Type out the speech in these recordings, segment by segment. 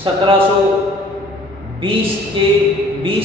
1720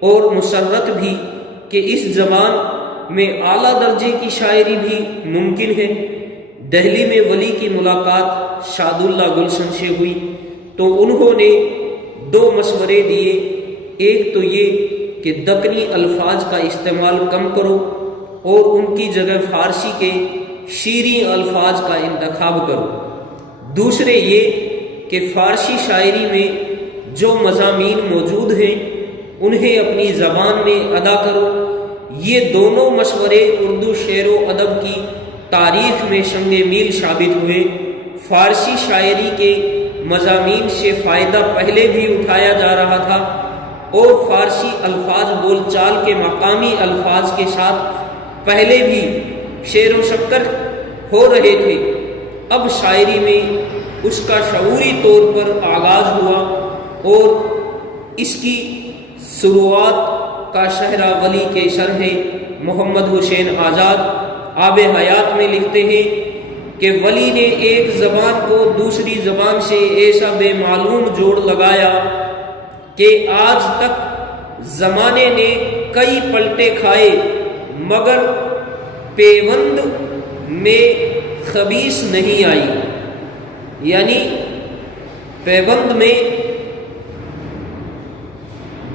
اور مسرت بھی کہ اس زبان میں اعلیٰ درجے کی شاعری بھی ممکن ہے۔ دہلی میں ولی کی ملاقات شاد اللہ گلشن سے ہوئی تو انہوں نے 2 مشورے دیے۔ ایک تو یہ کہ دکنی الفاظ کا استعمال کم کرو اور ان کی جگہ فارسی کے شیریں الفاظ کا انتخاب کرو۔ دوسرے یہ کہ فارسی شاعری میں جو مضامین موجود ہیں انہیں اپنی زبان میں ادا کرو۔ یہ دونوں مشورے اردو شعر و ادب کی تاریخ میں سنگ میل ثابت ہوئے۔ فارسی شاعری کے مضامین سے فائدہ پہلے بھی اٹھایا جا رہا تھا اور فارسی الفاظ بول چال کے مقامی الفاظ کے ساتھ پہلے بھی شعر و شکر ہو رہے تھے۔ اب شاعری میں اس کا شعوری طور پر آغاز ہوا اور اس کی شروعات کا شہرہ ولی کے شرح محمد حسین آزاد آب حیات میں لکھتے ہیں کہ ولی نے ایک زبان کو دوسری زبان سے ایسا بے معلوم جوڑ لگایا کہ آج تک زمانے نے کئی پلٹے کھائے مگر پیوند میں خبیث نہیں آئی، یعنی پیوند میں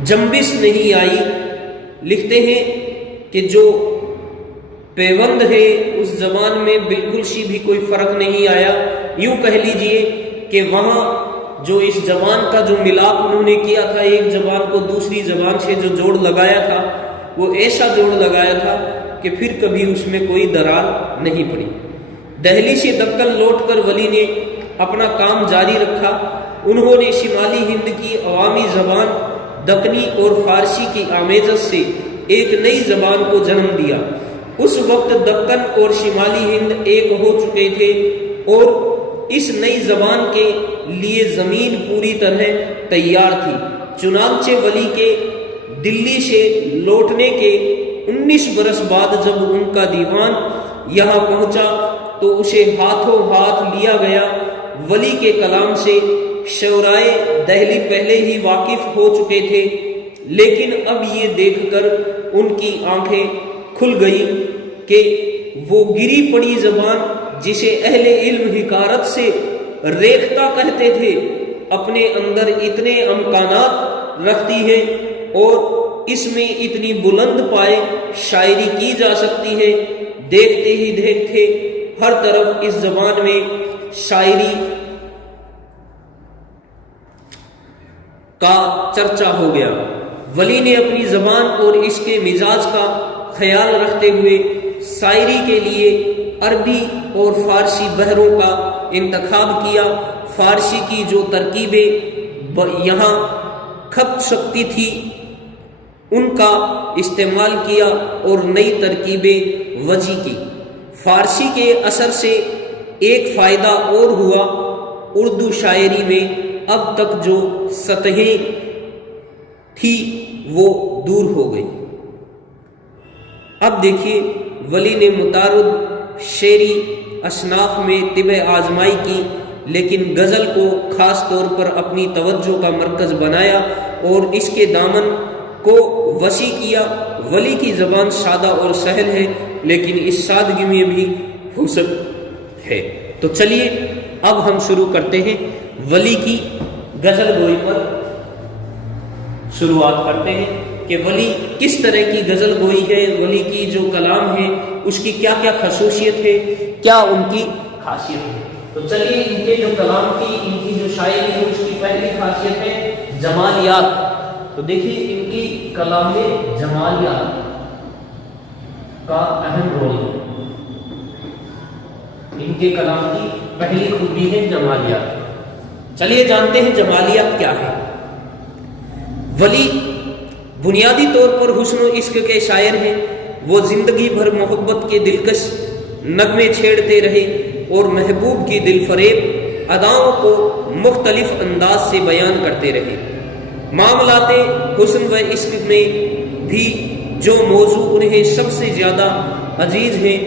جنبش نہیں آئی۔ لکھتے ہیں کہ جو پیوند ہے اس زبان میں بالکل سی بھی کوئی فرق نہیں آیا۔ یوں کہہ لیجئے کہ وہاں جو اس زبان کا جو ملاپ انہوں نے کیا تھا، ایک زبان کو دوسری زبان سے جو جوڑ لگایا تھا وہ ایسا جوڑ لگایا تھا کہ پھر کبھی اس میں کوئی درار نہیں پڑی۔ دہلی سے دکن لوٹ کر ولی نے اپنا کام جاری رکھا۔ انہوں نے شمالی ہند کی عوامی زبان دکنی اور فارسی کی آمیزش سے ایک نئی زبان کو جنم دیا۔ اس وقت دکن اور شمالی ہند ایک ہو چکے تھے اور اس نئی زبان کے لیے زمین پوری طرح تیار تھی۔ چنانچہ ولی کے دلی سے لوٹنے کے 19 برس بعد جب ان کا دیوان یہاں پہنچا تو اسے ہاتھوں ہاتھ لیا گیا۔ ولی کے کلام سے شعرائے دہلی پہلے ہی واقف ہو چکے تھے، لیکن اب یہ دیکھ کر ان کی آنکھیں کھل گئی کہ وہ گری پڑی زبان جسے اہل علم حکارت سے ریختہ کہتے تھے اپنے اندر اتنے امکانات رکھتی ہے اور اس میں اتنی بلند پائے شاعری کی جا سکتی ہے۔ دیکھتے ہی دیکھتے ہر طرف اس زبان میں شاعری کا چرچا ہو گیا۔ ولی نے اپنی زبان اور اس کے مزاج کا خیال رکھتے ہوئے شاعری کے لیے عربی اور فارسی بحروں کا انتخاب کیا۔ فارسی کی جو ترکیبیں یہاں کھپ سکتی تھی ان کا استعمال کیا اور نئی ترکیبیں وضع کی۔ فارسی کے اثر سے ایک فائدہ اور ہوا، اردو شاعری میں اب تک جو سطحیں تھی وہ دور ہو گئی۔ اب دیکھیے ولی نے متعدد شعری اصناف میں طب آزمائی کی، لیکن غزل کو خاص طور پر اپنی توجہ کا مرکز بنایا اور اس کے دامن کو وسیع کیا۔ ولی کی زبان سادہ اور سہل ہے، لیکن اس سادگی میں بھی حسن ہے۔ تو چلیے اب ہم شروع کرتے ہیں ولی کی غزل گوئی پر شروعات کرتے ہیں کہ ولی کس طرح کی غزل گوئی ہے، ولی کی جو کلام ہے اس کی کیا کیا خصوصیت ہے، کیا ان کی خاصیت ہے۔ تو چلیے ان کے جو کلام کی، ان کی جو شاعری ہے اس کی پہلی خاصیت ہے جمالیات۔ تو دیکھیے ان کی کلام میں جمالیات کا اہم رول ہے۔ ان کے کلام کی پہلی خوبی ہے جمالیات۔ چلیے جانتے ہیں جمالیات کیا ہے۔ ولی بنیادی طور پر حسن و عشق کے شاعر ہیں۔ وہ زندگی بھر محبت کے دلکش نغمے چھیڑتے رہے اور محبوب کی دل فریب اداؤں کو مختلف انداز سے بیان کرتے رہے۔ معاملات حسن و عشق میں بھی جو موضوع انہیں سب سے زیادہ عزیز ہیں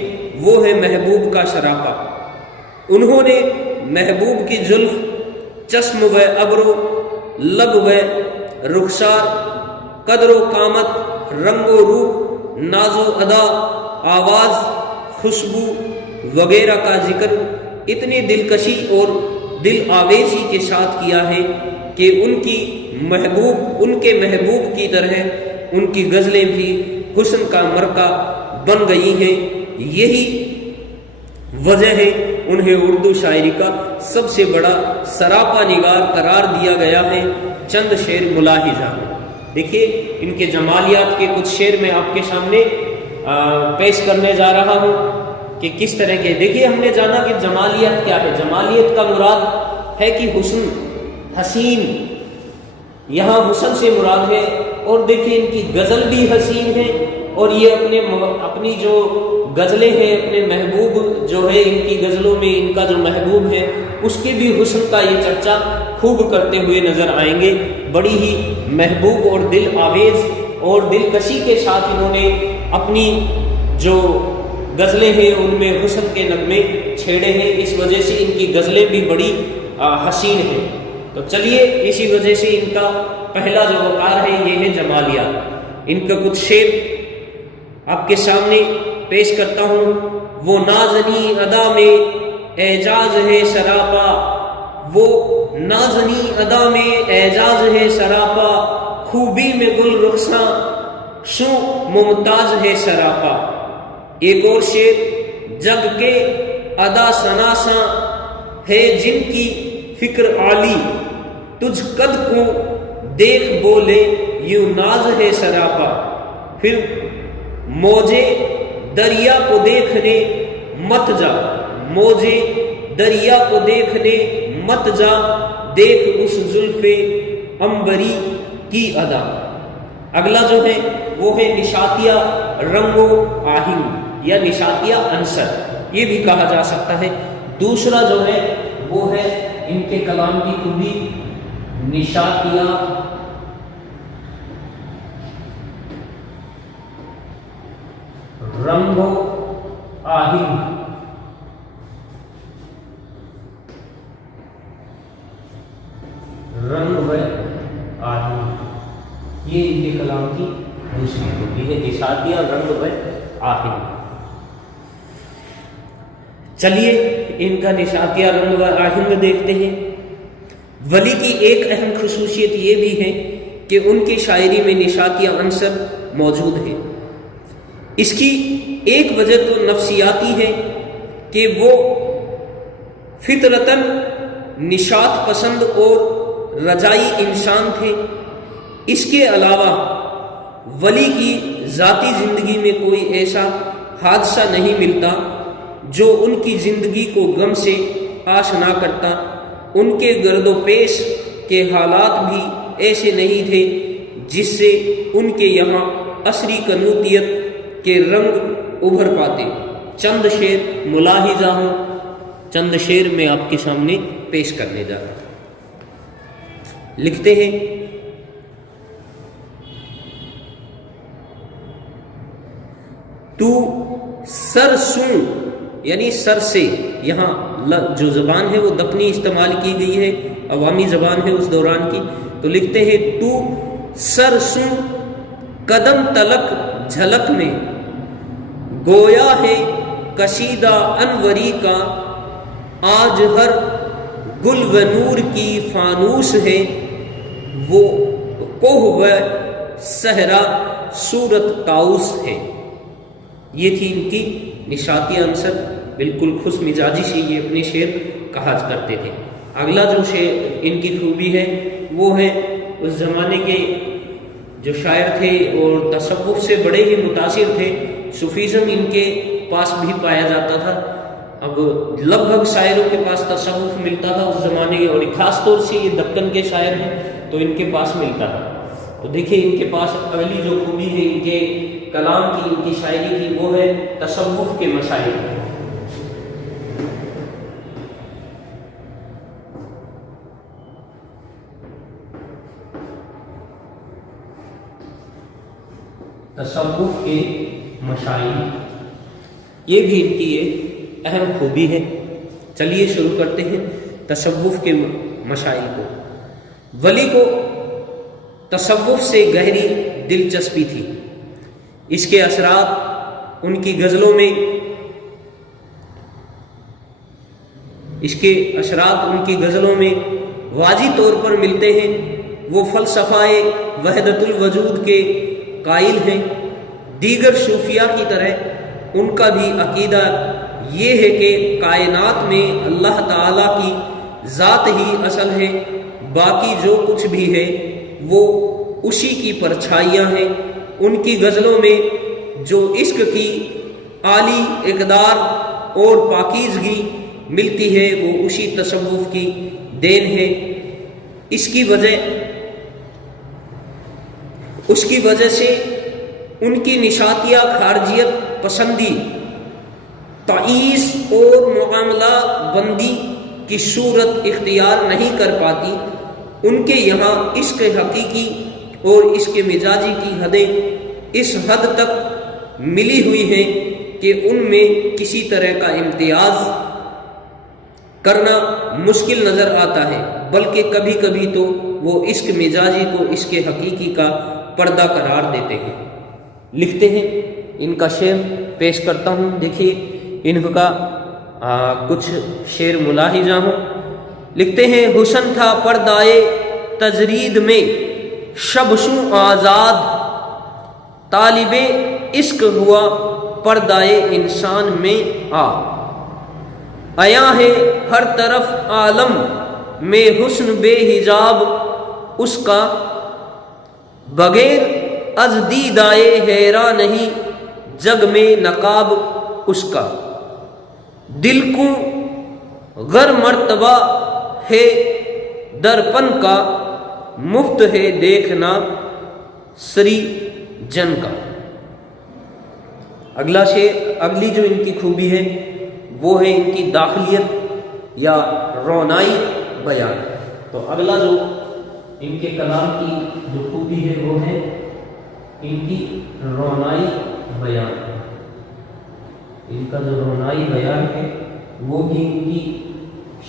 وہ ہے محبوب کا شراپہ۔ انہوں نے محبوب کی زلف، چشم و ابرو، لب و رخسار قدر و قامت، رنگ و روپ، ناز و ادا، آواز، خوشبو وغیرہ کا ذکر اتنی دلکشی اور دل آویزی کے ساتھ کیا ہے کہ ان کے محبوب کی طرح ان کی غزلیں بھی حسن کا مرکہ بن گئی ہیں۔ یہی وجہ ہے انہیں اردو شاعری کا سب سے بڑا سراپا نگار قرار دیا گیا ہے۔ چند شعر ملاحظہ ہیں، دیکھیے ان کے جمالیات کے کچھ شعر میں آپ کے سامنے پیش کرنے جا رہا ہوں کہ کس طرح کے۔ دیکھیے ہم نے جانا کہ جمالیت کیا ہے، جمالیت کا مراد ہے کہ حسن، حسین، یہاں حسن سے مراد ہے۔ اور دیکھیے ان کی غزل بھی حسین ہے، اور یہ اپنی جو غزلیں ہیں، اپنے محبوب جو ہے ان کی غزلوں میں ان کا جو محبوب ہے اس کے بھی حسن کا یہ چرچا خوب کرتے ہوئے نظر آئیں گے۔ بڑی ہی محبوب اور دل آویز اور دلکشی کے ساتھ انہوں نے اپنی جو غزلیں ہیں ان میں حسن کے نغمے چھیڑے ہیں، اس وجہ سے ان کی غزلیں بھی بڑی حسین ہیں۔ تو چلیے اسی وجہ سے ان کا پہلا جو وقار ہے یہ ہے جمالیات۔ ان کا کچھ شعر آپ کے سامنے پیش کرتا ہوں۔ وہ نازنی ادا میں اعجاز ہے سراپا، وہ نازنی ادا میں اعجاز ہے سراپا، خوبی میں گل رخساں شو ممتاز ہے سراپا۔ ایک اور شعر، جگ کے ادا سناساں ہے جن کی فکر عالی، تجھ قد کو دیکھ بولے یوں ناز ہے سراپا۔ پھر موجے دریا کو دیکھنے مت جا، موجے دریا کو دیکھنے مت جا، دیکھ اس زلف عنبری کی ادا۔ اگلا جو ہے وہ ہے نشاطیہ رنگ و آہنگ یا نشاطیہ عنصر، یہ بھی کہا جا سکتا ہے۔ دوسرا جو ہے وہ ہے ان کے کلام کی خوبی، نشاطیہ رنگ و آہنگ۔ رنگ و آہنگ یہ ان کے کلام کی دوسری خوبی ہے، نشاطیہ رنگ و آہنگ۔ چلیے ان کا نشاطیہ رنگ و آہنگ دیکھتے ہیں۔ ولی کی ایک اہم خصوصیت یہ بھی ہے کہ ان کی شاعری میں نشاطیہ عنصر موجود ہے۔ اس کی ایک وجہ تو نفسیاتی ہے کہ وہ فطرتاً نشاط پسند اور رجائی انسان تھے۔ اس کے علاوہ ولی کی ذاتی زندگی میں کوئی ایسا حادثہ نہیں ملتا جو ان کی زندگی کو غم سے آشنا کرتا۔ ان کے گرد و پیش کے حالات بھی ایسے نہیں تھے جس سے ان کے یہاں عصری قنوطیت کے رنگ ابھر پاتے۔ چند شعر ملاحظہ ہوں، چند شعر میں آپ کے سامنے پیش کرنے جا رہا ہوں۔ لکھتے ہیں، تو سر سوں یعنی سر سے، یہاں جو زبان ہے وہ دکنی استعمال کی گئی ہے، عوامی زبان ہے اس دوران کی۔ تو لکھتے ہیں، تو سر سوں قدم تلک جھلک میں، گویا ہے کشیدہ انوری کا، آج ہر گل و نور کی فانوس ہے، وہ کوہ و صحرا صورت طاؤس ہے۔ یہ تھی ان کی نشاطیہ عنصر، بالکل خوش مزاجی سے یہ اپنے شعر کہا کرتے تھے۔ اگلا جو شعر ان کی خوبی ہے وہ ہے اس زمانے کے جو شاعر تھے اور تصوف سے بڑے ہی متاثر تھے، صوفیزم ان کے پاس بھی پایا جاتا تھا۔ اب لگ بھگ شاعروں کے پاس تصوف ملتا تھا اس زمانے کے، اور خاص طور سے یہ دکن کے شاعر ہیں تو ان کے پاس ملتا تھا۔ تو دیکھیں ان کے پاس اگلی جو خوبی ہے ان کے کلام کی، ان کی شاعری کی، وہ ہے تصوف کے مسائل۔ تصوف کے مسائل یہ بھی ان کی ایک اہم خوبی ہے۔ چلیے شروع کرتے ہیں تصوف کے مسائل کو۔ ولی کو تصوف سے گہری دلچسپی تھی۔ اس کے اثرات ان کی غزلوں میں واضح طور پر ملتے ہیں۔ وہ فلسفہ وحدت الوجود کے قائل ہیں۔ دیگر صوفیاء کی طرح ان کا بھی عقیدہ یہ ہے کہ کائنات میں اللہ تعالیٰ کی ذات ہی اصل ہے، باقی جو کچھ بھی ہے وہ اسی کی پرچھائیاں ہیں۔ ان کی غزلوں میں جو عشق کی عالی اقدار اور پاکیزگی ملتی ہے وہ اسی تصوف کی دین ہے۔ اس کی وجہ سے ان کی نشاتیہ خارجیت پسندی، تعیس اور معاملہ بندی کی صورت اختیار نہیں کر پاتی۔ ان کے یہاں عشق حقیقی اور عشق مجازی کی حدیں اس حد تک ملی ہوئی ہیں کہ ان میں کسی طرح کا امتیاز کرنا مشکل نظر آتا ہے، بلکہ کبھی کبھی تو وہ عشق مجازی کو عشق حقیقی کا پردہ قرار دیتے ہیں۔ لکھتے ہیں، ان کا شعر پیش کرتا ہوں، دیکھیے ان کا کچھ شعر ملاحظہ ہوں۔ لکھتے ہیں، حسن تھا پردائے تجرید میں شبشوں آزاد، طالب عشق ہوا پردائے انسان میں عیاں ہے ہر طرف عالم میں حسن بے حجاب اس کا، بغیر از دیدائے حیران نہیں جگ میں نقاب اس کا، دل کو غر مرتبہ ہے درپن کا، مفت ہے دیکھنا سری جن کا۔ اگلی جو ان کی خوبی ہے وہ ہے ان کی داخلیت یا رونائی بیان۔ تو اگلا جو ان کے کلام کی جو خوبی ہے وہ ہے ان کی رونائی بیان۔ ان کا جو رونائی بیان ہے وہ بھی ان کی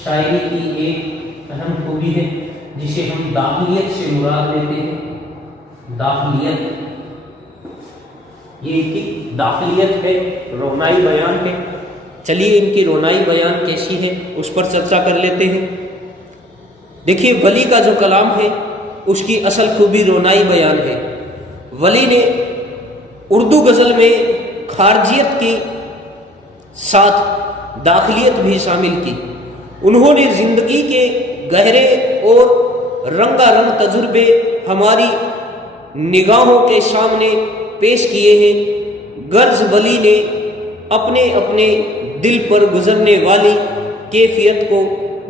شاعری کی ایک اہم خوبی ہے، جسے ہم داخلیت سے مراد لیتے ہیں۔ داخلیت، یہ ان کی داخلیت ہے، رونائی بیان ہے۔ چلیے ان کی رونائی بیان کیسی ہے اس پر چرچا کر لیتے ہیں۔ دیکھیے، ولی کا جو کلام ہے اس کی اصل خوبی رونائی بیان ہے۔ ولی نے اردو غزل میں خارجیت کے ساتھ داخلیت بھی شامل کی۔ انہوں نے زندگی کے گہرے اور رنگا رنگ تجربے ہماری نگاہوں کے سامنے پیش کیے ہیں۔ غرض ولی نے اپنے اپنے دل پر گزرنے والی کیفیت کو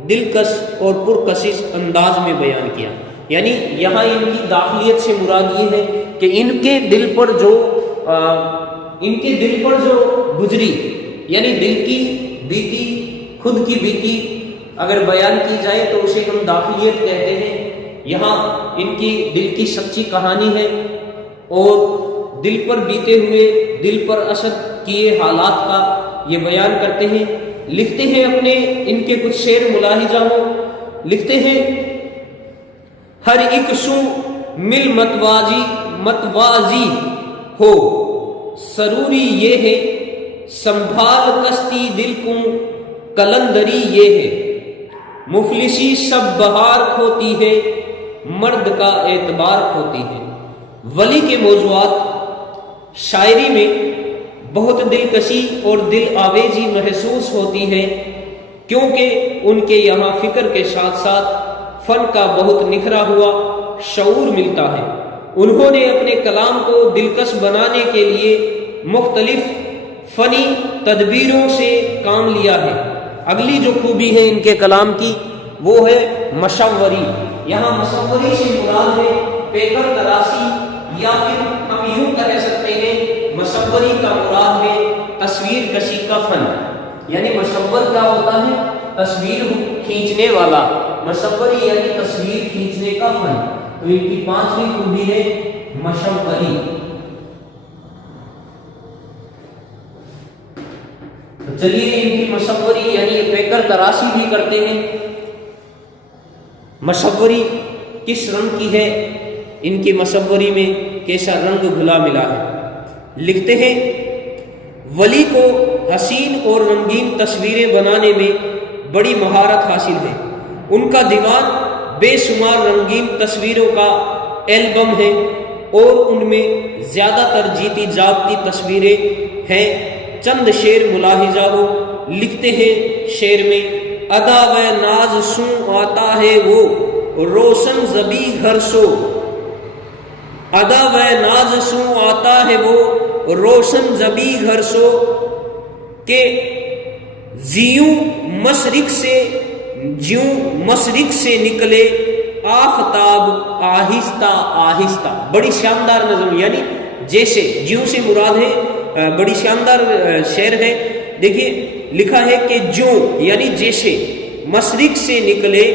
دلکش اور پرکشش انداز میں بیان کیا۔ یعنی یہاں ان کی داخلیت سے مراد یہ ہے کہ ان کے دل پر جو گزری، یعنی دل کی بیتی، خود کی بیتی اگر بیان کی جائے تو اسے ہم داخلیت کہتے ہیں۔ یہاں ان کی دل کی سچی کہانی ہے اور دل پر بیتے ہوئے، دل پر اثر کیے حالات کا یہ بیان کرتے ہیں۔ لکھتے ہیں اپنے ان کے کچھ شعر ملاحظہ ہو، لکھتے ہیں، ہر ایک سو مل متوازی ہو سروری یہ ہے، سنبھال کشتی دل کو کلندری یہ ہے، مفلسی سب بہار کھوتی ہے، مرد کا اعتبار کھوتی ہے۔ ولی کے موضوعات شاعری میں بہت دلکشی اور دل آویزی محسوس ہوتی ہے، کیونکہ ان کے یہاں فکر کے ساتھ ساتھ فن کا بہت نکھرا ہوا شعور ملتا ہے۔ انہوں نے اپنے کلام کو دلکش بنانے کے لیے مختلف فنی تدبیروں سے کام لیا ہے۔ اگلی جو خوبی ہے ان کے کلام کی وہ ہے مشوری۔ یہاں مشوری سے مراد ہے پیپر تراشی، یا پھر ہم یوں کہہ سکتے ہیں مشوری کا مراد ہے تصویر کشی کا فن۔ یعنی مشور کیا ہوتا ہے؟ تصویر کھینچنے والا، مشوری یعنی تصویر کھینچنے کا فن۔ تو ان کی پانچویں خوبی ہے مشوری۔ تو چلیے ان کی مشوری یعنی پیکر تراشی بھی کرتے ہیں۔ مشوری کس رنگ کی ہے؟ ان کی مشوری میں کیسا رنگ گھلا ملا ہے۔ لکھتے ہیں ولی کو حسین اور رنگین تصویریں بنانے میں بڑی مہارت حاصل ہے۔ ان کا دیوان بے شمار رنگین تصویروں کا البم ہے اور ان میں زیادہ تر جیتی جاگتی تصویریں ہیں۔ چند شعر ملاحظہ ہو۔ لکھتے ہیں شعر میں ادا و ناز سوں آتا ہے وہ روشن زبی گھر سو، ادا و ناز سوں آتا ہے وہ روشن زبی گھر سو، کہ جیوں مشرق سے نکلے آفتاب آہستہ آہستہ۔ بڑی شاندار نظم، یعنی جیسے، جیوں سے مراد ہے، بڑی شاندار شعر ہے۔ دیکھیے لکھا ہے کہ جو یعنی جیسے مشرق سے نکلے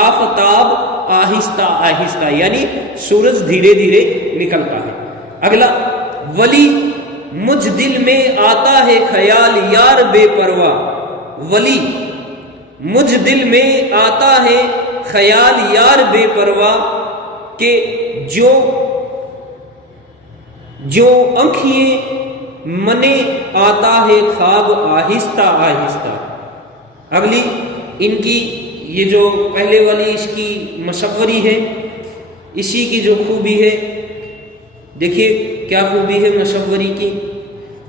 آفتاب آہستہ آہستہ، یعنی سورج دھیرے دھیرے نکلتا ہے۔ اگلا ولی مجھ دل میں آتا ہے خیال یار بے پرواہ، ولی مجھ دل میں آتا ہے خیال یار بے پرواہ، کہ جو آنکھیں منے آتا ہے خواب آہستہ آہستہ۔ اگلی ان کی یہ جو پہلے والی اس کی مصوری ہے، اسی کی جو خوبی ہے، دیکھیے کیا خوبی ہے مصوری کی۔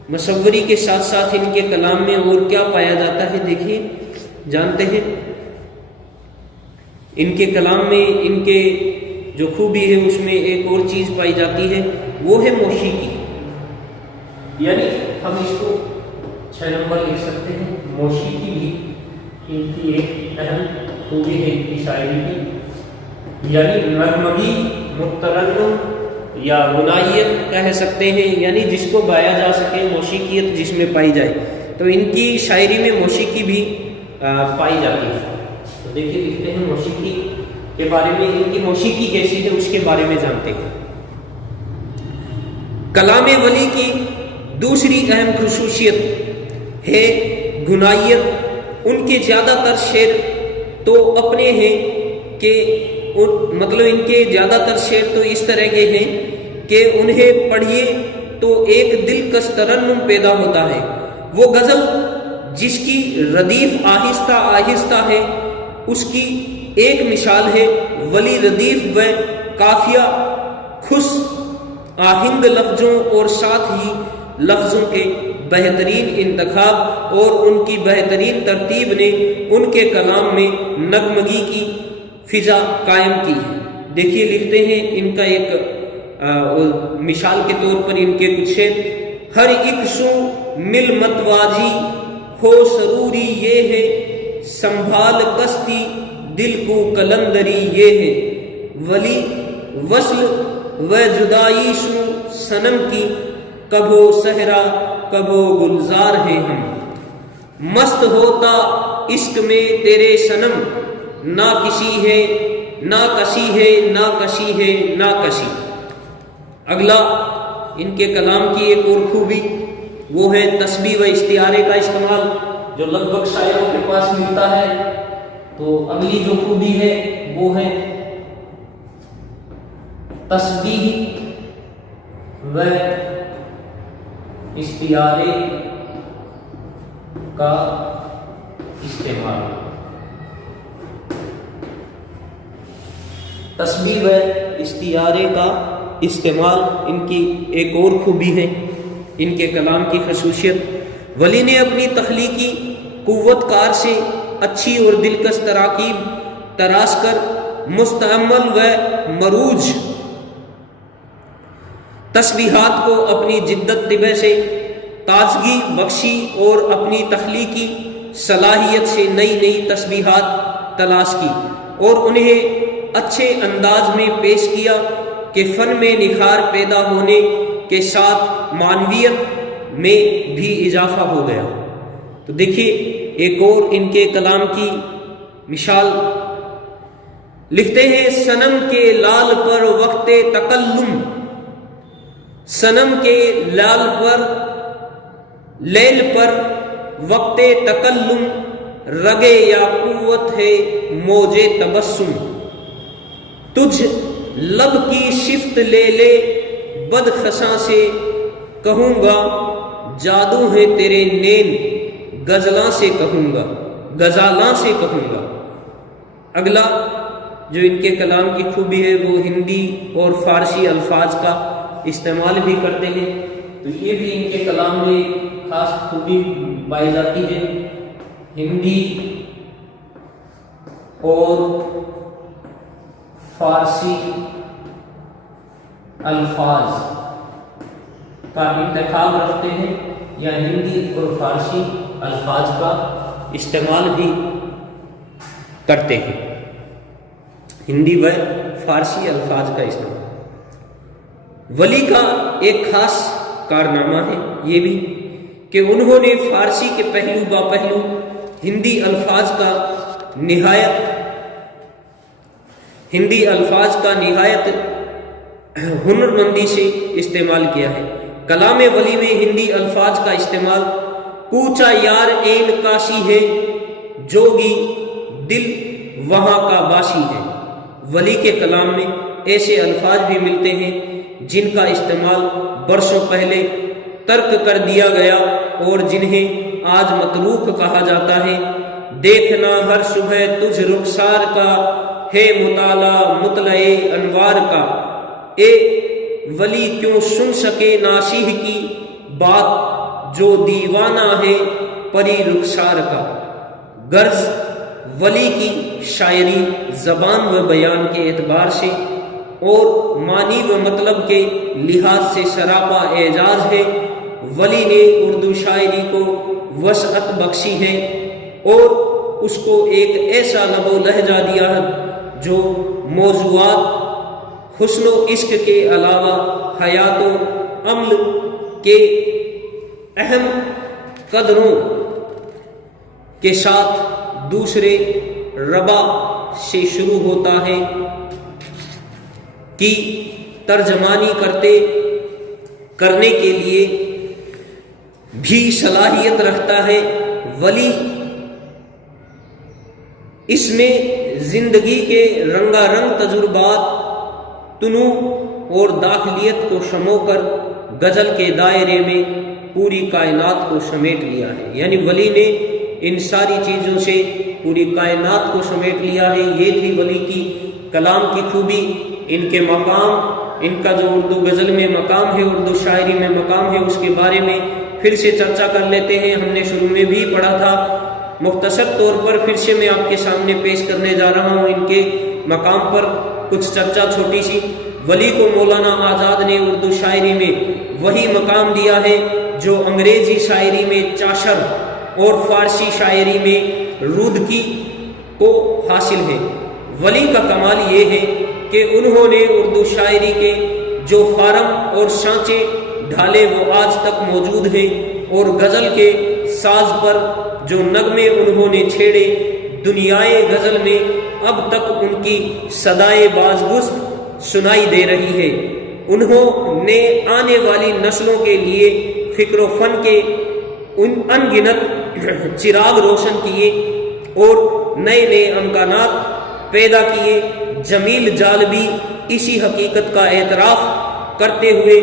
مصوری کے ساتھ ساتھ ان کے کلام میں اور کیا پایا جاتا ہے، دیکھیے جانتے ہیں۔ ان کے کلام میں ان کے جو خوبی ہے اس میں ایک اور چیز پائی جاتی ہے، وہ ہے موسیقی، یعنی ہم اس کو 6 نمبر لکھ سکتے ہیں۔ موسیقی بھی ان کی ایک اہم خوبی ہے ان کی شاعری کی، یعنی نغمگی، مترنم یا غنائیت کہہ سکتے ہیں، یعنی جس کو گایا جا سکے، موسیقیت جس میں پائی جائے، تو ان کی شاعری میں موسیقی بھی پائی جاتی ہے۔ تو دیکھیے لکھتے ہیں موسیقی کے بارے میں، ان کی موسیقی کیسی ہے اس کے بارے میں جانتے ہیں۔ کلام ولی کی دوسری اہم خصوصیت ہے غنائیت۔ ان کے زیادہ تر شعر تو اپنے ہیں کہ مطلب ان کے زیادہ تر شعر تو اس طرح کے ہیں کہ انہیں پڑھیے تو ایک دلکش ترنم پیدا ہوتا ہے۔ وہ غزل جس کی ردیف آہستہ آہستہ ہے، اس کی ایک مثال ہے ولی ردیف و قافیہ خوش آہنگ لفظوں اور ساتھ ہی لفظوں کے بہترین انتخاب اور ان کی بہترین ترتیب نے ان کے کلام میں نغمگی کی فضا قائم کی ہے۔ دیکھیے لکھتے ہیں ان کا ایک مثال کے طور پر ان کے کچھ شعر، ہر ایک سو مل متواجی ہو سروری یہ ہے، سنبھال کشتی دل کو کلندری یہ ہے، ولی وصل و جدائی سو صنم کی کبھو صحرا کبھو گلزار ہے ہم، مست ہوتا عشق میں تیرے صنم، نہ کسی ہے نہ کسی ہے نہ کسی ہے نہ کسی۔ اگلا ان کے کلام کی ایک اور خوبی وہ ہے تسبیح و استعارے کا استعمال، جو لگ بھگ شاعروں کے پاس ملتا ہے۔ تو اگلی جو خوبی ہے وہ ہے تسبیح و استعارے کا استعمال۔ تسبیح و استعارے کا استعمال ان کی ایک اور خوبی ہے، ان کے کلام کی خصوصیت۔ ولی نے اپنی تخلیقی قوت کار سے اچھی اور دلکش تراکیب تراش کر مستعمل و مروج تسبیحات کو اپنی جدت طبع سے تازگی بخشی اور اپنی تخلیقی صلاحیت سے نئی نئی تسبیحات تلاش کی اور انہیں اچھے انداز میں پیش کیا کہ فن میں نکھار پیدا ہونے کے ساتھ معنویت میں بھی اضافہ ہو گیا۔ تو دیکھیے ایک اور ان کے کلام کی مثال لکھتے ہیں، صنم کے لال پر وقت تکلم، صنم کے لال پر لیل پر وقت تکلم، رگے یا قوت ہے موجے تبسم، تجھ لب کی شفت لے لے بدخشاں سے کہوں گا جادو ہے تیرے نین غزلاں سے کہوں گا، غزالاں سے کہوں گا۔ اگلا جو ان کے کلام کی خوبی ہے وہ ہندی اور فارسی الفاظ کا استعمال بھی کرتے ہیں، تو یہ بھی ان کے کلام میں خاص خوبی پائی جاتی ہے۔ ہندی اور فارسی الفاظ کا انتخاب رکھتے ہیں یا ہندی اور فارسی الفاظ کا استعمال بھی کرتے ہیں، ہندی و فارسی الفاظ کا استعمال۔ ولی کا ایک خاص کارنامہ ہے یہ بھی کہ انہوں نے فارسی کے پہلو با پہلو ہندی الفاظ کا نہایت ہنرمندی سے استعمال کیا ہے۔ کلام ولی میں ہندی الفاظ کا استعمال کوچا یار این کاشی ہے، جوگی دل وہاں کا باشی ہے۔ ولی کے کلام میں ایسے الفاظ بھی ملتے ہیں جن کا استعمال برسوں پہلے ترک کر دیا گیا اور جنہیں آج متروک کہا جاتا ہے۔ دیکھنا ہر صبح تجھ رخسار کا ہے مطالعہ مطلع انوار کا، اے ولی کیوں سن سکے ناشیح کی بات جو دیوانہ ہے پری رخسار کا۔ غرض ولی کی شاعری زبان و بیان کے اعتبار سے اور معنی و مطلب کے لحاظ سے سراپا اعجاز ہے۔ ولی نے اردو شاعری کو وسعت بخشی ہے اور اس کو ایک ایسا لب و لہجہ دیا ہے جو موضوعات حسن و عشق کے علاوہ حیات و عمل کے اہم قدروں کے ساتھ دوسرے ربع سے شروع ہوتا ہے کی ترجمانی کرنے کے لیے بھی صلاحیت رکھتا ہے۔ ولی اس میں زندگی کے رنگا رنگ تجربات، تنوع اور داخلیت کو شمو کر غزل کے دائرے میں پوری کائنات کو سمیٹ لیا ہے، یعنی ولی نے ان ساری چیزوں سے پوری کائنات کو سمیٹ لیا ہے۔ یہ تھی ولی کی کلام کی خوبی، ان کے مقام، ان کا جو اردو غزل میں مقام ہے، اردو شاعری میں مقام ہے، اس کے بارے میں پھر سے چرچا کر لیتے ہیں۔ ہم نے شروع میں بھی پڑھا تھا، مختصر طور پر پھر سے میں آپ کے سامنے پیش کرنے جا رہا ہوں ان کے مقام پر کچھ چرچا چھوٹی سی۔ ولی کو مولانا آزاد نے اردو شاعری میں وہی مقام دیا ہے جو انگریزی شاعری میں چاشر اور فارسی شاعری میں رودکی کو حاصل ہے۔ ولی کا کمال یہ ہے کہ انہوں نے اردو شاعری کے جو فارم اور سانچے ڈھالے وہ آج تک موجود ہیں، اور غزل کے ساز پر جو نغمے انہوں نے چھیڑے دنیائے غزل میں اب تک ان کی صدائے بازگشت سنائی دے رہی ہے۔ انہوں نے آنے والی نسلوں کے لیے فکر و فن کے انگنت چراغ روشن کیے اور نئے نئے امکانات پیدا کیے۔ جمیل جالبی اسی حقیقت کا اعتراف کرتے ہوئے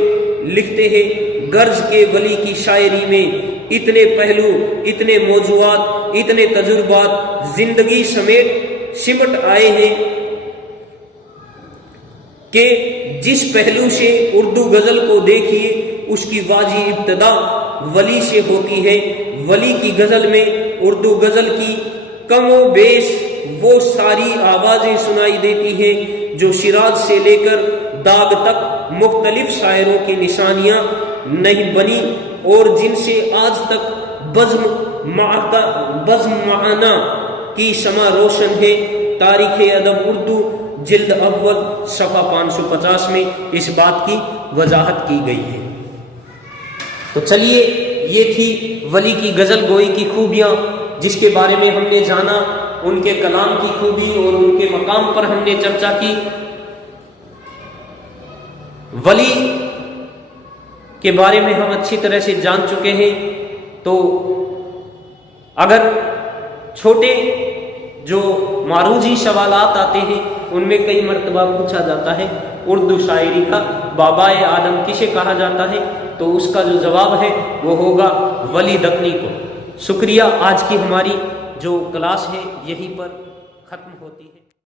لکھتے ہیں، غرض کے ولی کی شاعری میں اتنے پہلو، اتنے موضوعات، اتنے تجربات زندگی سمٹ آئے ہیں کہ جس پہلو سے اردو غزل کو دیکھیے اس کی واجی ابتدا ولی سے ہوتی ہے۔ ولی کی غزل میں اردو غزل کی کم و بیش وہ ساری آوازیں سنائی دیتی ہیں جو شیراز سے لے کر داغ تک مختلف شاعروں کی نشانیاں نہیں بنی اور جن سے آج تک بزم معنا کی شمع روشن ہے۔ تاریخ ادب اردو جلد اول صفحہ 550 میں اس بات کی وضاحت کی گئی ہے۔ تو چلیے، یہ تھی ولی کی غزل گوئی کی خوبیاں جس کے بارے میں ہم نے جانا، ان کے کلام کی خوبی اور ان کے مقام پر ہم نے چرچا کی۔ ولی کے بارے میں ہم اچھی طرح سے جان چکے ہیں، تو اگر چھوٹے جو معروضی سوالات آتے ہیں ان میں کئی مرتبہ پوچھا جاتا ہے اردو شاعری کا بابائے آدم کسے کہا جاتا ہے؟ تو اس کا جو جواب ہے وہ ہوگا ولی دکنی کو۔ شکریہ، آج کی ہماری جو کلاس ہے یہیں پر ختم ہوتی ہے۔